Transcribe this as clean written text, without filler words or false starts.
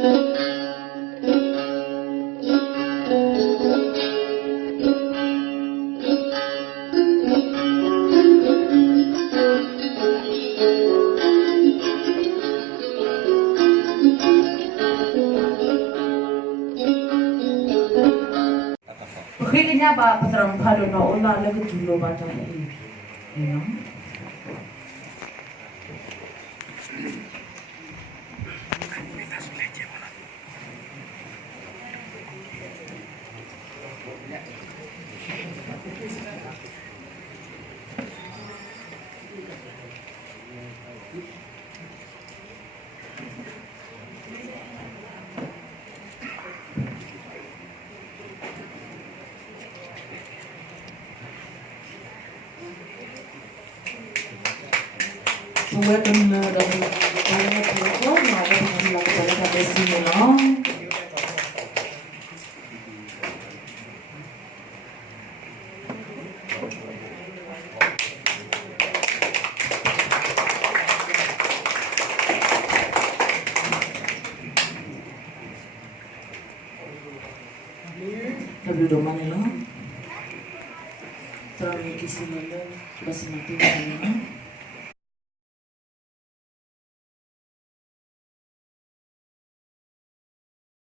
Kayaknya apa terang palu na ulah lagi dulu baca ini, ya. Buat benar dan banyak pelajar yang ada di lapangan sampai sini loh. Tapi doa mana loh? Terang kisi mana? Basi mati mana?